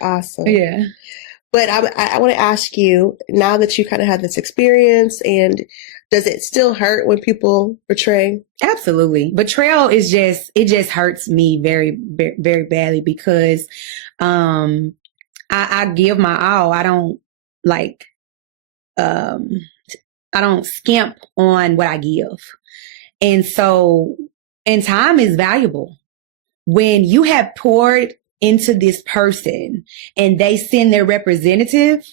Awesome. Yeah. But I want to ask you, now that you kind of have this experience, and does it still hurt when people betray? Absolutely. Betrayal is it just hurts me very, very, very badly because I give my all. I don't like I don't skimp on what I give. And so, and time is valuable. When you have poured into this person and they send their representative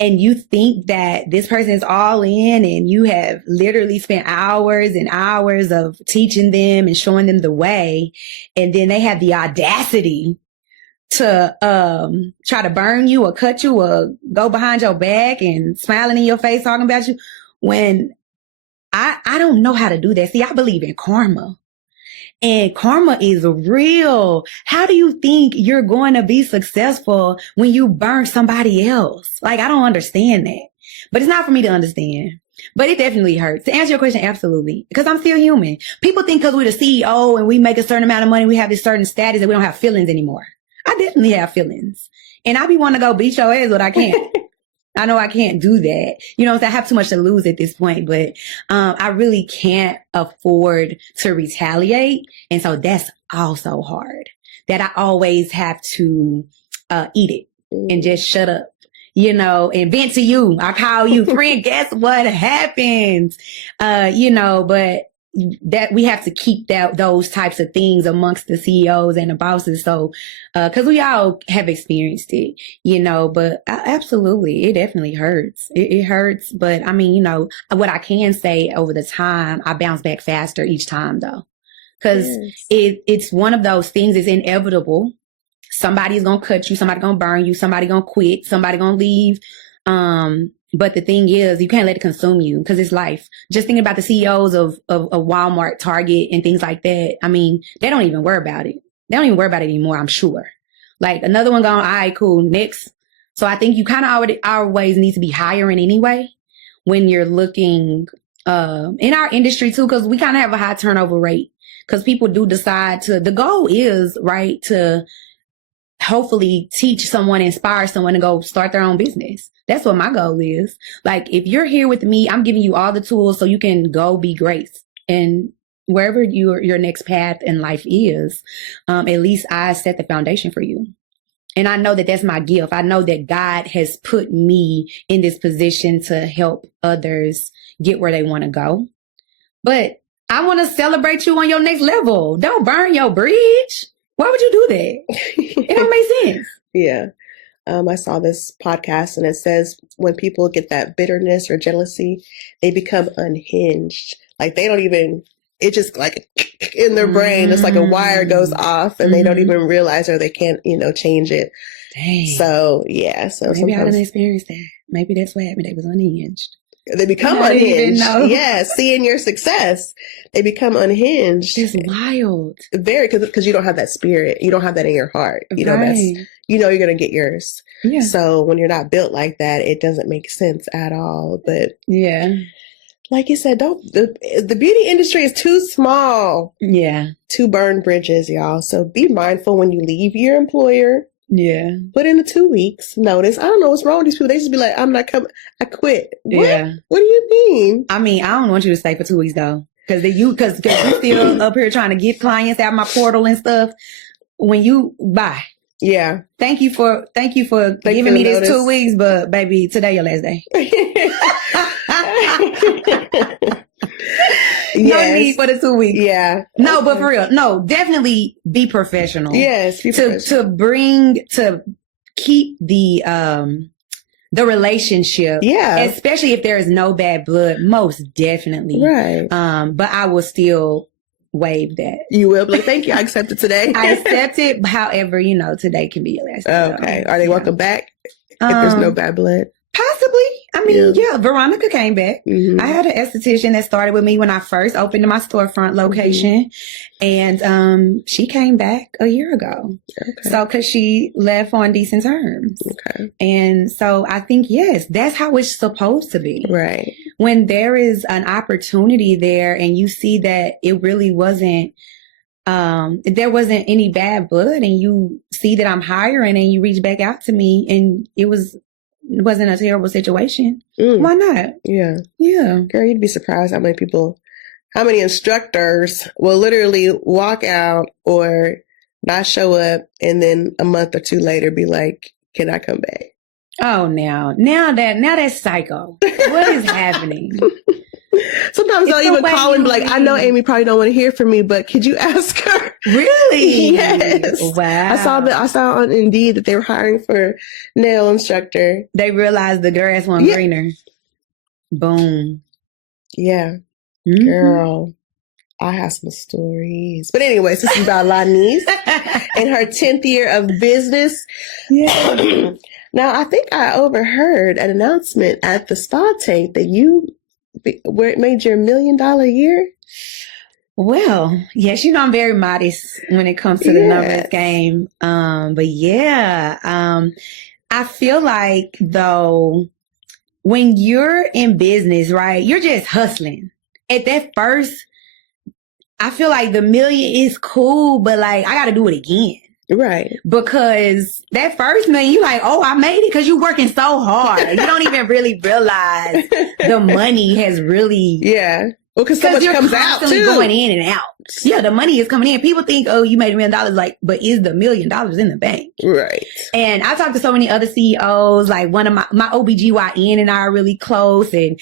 and you think that this person is all in and you have literally spent hours and hours of teaching them and showing them the way, and then they have the audacity to try to burn you or cut you or go behind your back and smiling in your face talking about you, when I don't know how to do that. See, I believe in karma. And karma is real. How do you think you're going to be successful when you burn somebody else? Like, I don't understand that. But it's not for me to understand. But it definitely hurts. To answer your question, absolutely. Because I'm still human. People think because we're the CEO and we make a certain amount of money, we have this certain status that we don't have feelings anymore. I definitely have feelings. And I be wanting to go beat your ass, but I can't. I know I can't do that. You know what I'm saying? I have too much to lose at this point, but I really can't afford to retaliate. And so that's also hard, that I always have to eat it and just shut up, you know, and vent to you. I call you friend. Guess what happens? You know, but that we have to keep those types of things amongst the CEOs and the bosses. So, cause we all have experienced it, you know, but absolutely, it definitely hurts. It hurts. But I mean, you know, what I can say over the time, I bounce back faster each time though. Cause it's one of those things, it's inevitable. Somebody's going to cut you. Somebody going to burn you. Somebody going to quit. Somebody going to leave. But the thing is, you can't let it consume you because it's life. Just thinking about the CEOs of Walmart, Target, and things like that. I mean, they don't even worry about it. They don't even worry about it anymore, I'm sure. Like another one going, all right, cool, next. So I think you kind of always need to be hiring anyway when you're looking in our industry too, because we kind of have a high turnover rate because people do decide the goal is, right, to hopefully teach someone, inspire someone to go start their own business. That's what my goal is. Like, if you're here with me, I'm giving you all the tools so you can go be great. And wherever your next path in life is, at least I set the foundation for you. And I know that that's my gift. I know that God has put me in this position to help others get where they want to go. But I want to celebrate you on your next level. Don't burn your bridge. Why would you do that? It don't make sense. Yeah. I saw this podcast and it says when people get that bitterness or jealousy, they become unhinged. Like they don't even, it just like in their brain, it's like a wire goes off and they don't even realize or they can't, you know, change it. Dang. So, yeah. So maybe I didn't experience that. Maybe that's what happened. They was unhinged. They become unhinged. Yeah, seeing your success, they become unhinged. It's wild. Very, because you don't have that spirit. You don't have that in your heart. You know, that's, you know, you're going to get yours. Yeah. So when you're not built like that, it doesn't make sense at all. But yeah, like you said, the beauty industry is too small. Yeah. To burn bridges, y'all. So be mindful when you leave your employer. Yeah. Put in the 2 weeks notice. I don't know what's wrong with these people. They just be like, I'm not coming. I quit. What? Yeah. What do you mean? I mean, I don't want you to stay for 2 weeks though. Cause you still up here trying to get clients out my portal and stuff. When you bye. Yeah. Thank you for giving me this 2 weeks, but baby, today your last day. No need for the 2 weeks. Yeah. No, but for real. No, definitely be professional. Yes. Be professional. To keep the relationship. Yeah. Especially if there is no bad blood, most definitely. Right. But I will still waive that. You will? Like, thank you. I accept it today. I accept it. However, you know, today can be your last day. Okay. Are they welcome back if there's no bad blood? Possibly. I mean, yeah, Veronica came back. Mm-hmm. I had an esthetician that started with me when I first opened my storefront location. Mm-hmm. And she came back a year ago. Okay. So, because she left on decent terms. Okay. And so I think, yes, that's how it's supposed to be. Right. When there is an opportunity there and you see that it really wasn't if there wasn't any bad blood and you see that I'm hiring and you reach back out to me and it wasn't a terrible situation, why not? Yeah. Yeah. Girl, you'd be surprised how many instructors will literally walk out or not show up and then a month or two later be like, can I come back? Oh, now that's psycho. What is happening? Sometimes they'll even call and be like, I know Amy probably don't want to hear from me, but could you ask her? Really? Yes. Wow. I saw on Indeed that they were hiring for nail instructor. They realized the grass wasn't greener. Boom. Yeah. Girl, I have some stories. But anyways, this is about Lonice in her 10th year of business. Yeah. Now, I think I overheard an announcement at the spa tank that where it made your $1 million year. Well, yes, I'm very modest when it comes to the numbers game. But yeah, I feel like though, when you're in business, right, you're just hustling. At that first, I feel like the $1 million is cool, but like, I got to do it again. Right. Because that first $1 million, you like, oh, I made it because you're working so hard. You don't even really realize the money has really. Yeah. Well, because so much comes out too. Going in and out. Yeah, the money is coming in. People think, oh, you made $1 million. Like, but is the $1 million in the bank? Right. And I talked to so many other CEOs. Like one of my OBGYN and I are really close, and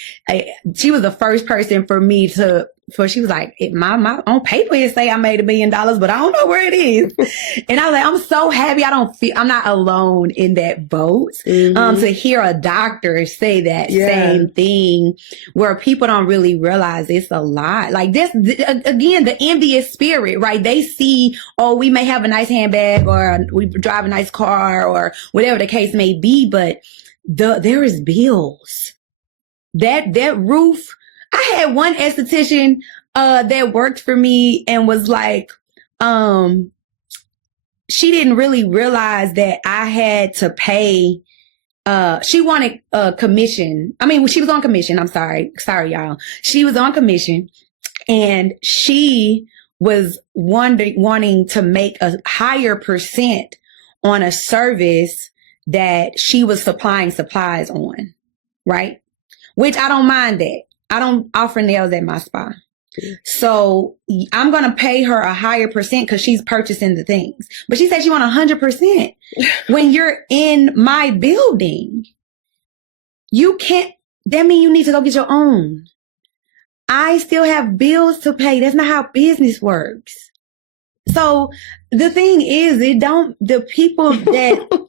she was the first person for me to. She was like, my on paper it say I made $1 million, but I don't know where it is. And I was like, I'm so happy I'm not alone in that boat. To hear a doctor say that same thing, where people don't really realize it's a lot. Like this, again, the envious spirit, right? They see, oh, we may have a nice handbag or we drive a nice car or whatever the case may be, but there is bills. That roof. I had one esthetician that worked for me and was like, she didn't really realize that I had to pay. She wanted a commission. I mean, she was on commission. I'm sorry, y'all. She was on commission, and she was wanting to make a higher percent on a service that she was supplying supplies on, right? Which I don't mind that. I don't offer nails at my spa. So I'm going to pay her a higher percent because she's purchasing the things. But she said she want 100%. When you're in my building, you can't, that means you need to go get your own. I still have bills to pay. That's not how business works. So the thing is, the people that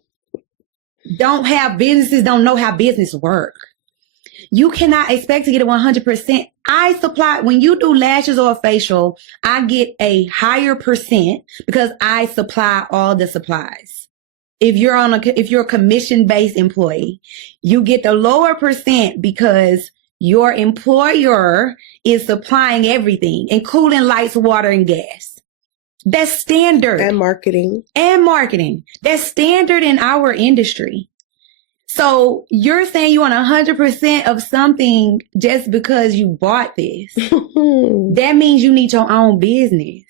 don't have businesses don't know how business work. You cannot expect to get a 100%. I supply, when you do lashes or a facial, I get a higher percent because I supply all the supplies. If you're a commission-based employee, you get the lower percent because your employer is supplying everything, including lights, water, and gas. That's standard. And marketing. That's standard in our industry. So you're saying you want 100% of something just because you bought this. That means you need your own business.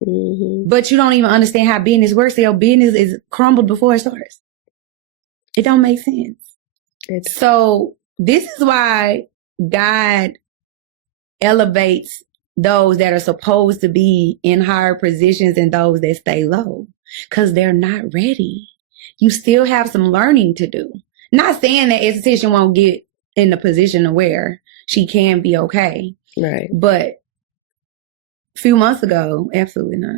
But you don't even understand how business works. So your business is crumbled before it starts. It don't make sense. So this is why God elevates those that are supposed to be in higher positions and those that stay low. Because they're not ready. You still have some learning to do. Not saying that esthetician won't get in the position where she can be okay. Right. But a few months ago, absolutely not.